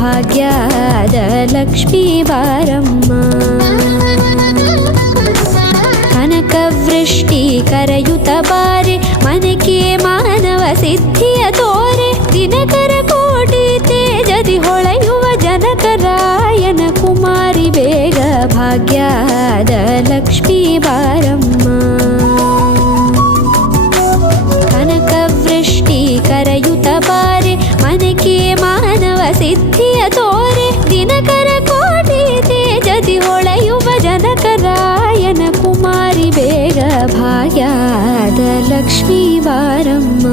ಭಾಗ್ಯದ ಲಕ್ಷ್ಮೀ ಬಾರಮ್ಮ. ಕನಕವೃಷ್ಟಿ ಕರಯುತ ಬಾರೆ ಮನಕೆ ಮಾನವ ಸಿದ್ಧಿಯ ತೋರೆ. ದಿನಕರ ಕೋಟಿ ತೇಜದಿ ಹೊಳೆಯುವ ಜನಕರಾಯನ ಕುಮಾರಿ ಬೇಗ ಭಾಗ್ಯದ ಲಕ್ಷ್ಮೀ ಬಾರಮ್ಮ. ಕನಕವೃಷ್ಟಿ ಕರಯುತ ಬಾರೆ ಮನಕೆ ಮಾನವ ಸಿದ್ಧಿಯ ತೋರೆ. ದಿನಕರ ಕೋಟಿ ತೇಜದಿ ಹೊಳೆಯುವ ಜನಕರಾಯನ ಕುಮಾರಿ ಬೇಗ ಭಾಗ್ಯದ ಲಕ್ಷ್ಮೀ ಬಾರಮ್ಮ.